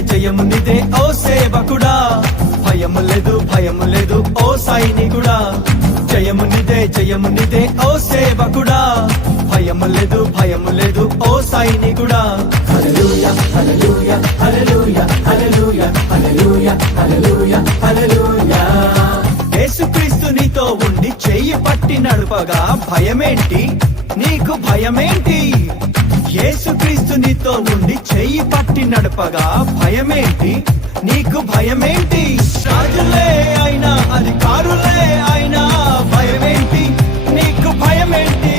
జయము నిదే ఓ సేవకుడా, భయము లేదు ఓ సైనికుడా. జయము నిదే ఓ సేవకుడా, భయము లేదు ఓ సైనికుడా. హల్లెలూయా హల్లెలూయా హల్లెలూయా హల్లెలూయా హల్లెలూయా హల్లెలూయా హల్లెలూయా. యేసుక్రీస్తు నీతో ఉండి చెయ్యి పట్టి నడుపగా భయమేంటి నీకు, భయమేంటి? యేసుక్రీస్తు నీతో ఉండి చెయ్యి పట్టి నడపగా భయమేంటి నీకు, భయమేంటి? రాజులే అయినా అధికారులే అయినా భయమేంటి నీకు, భయమేంటి?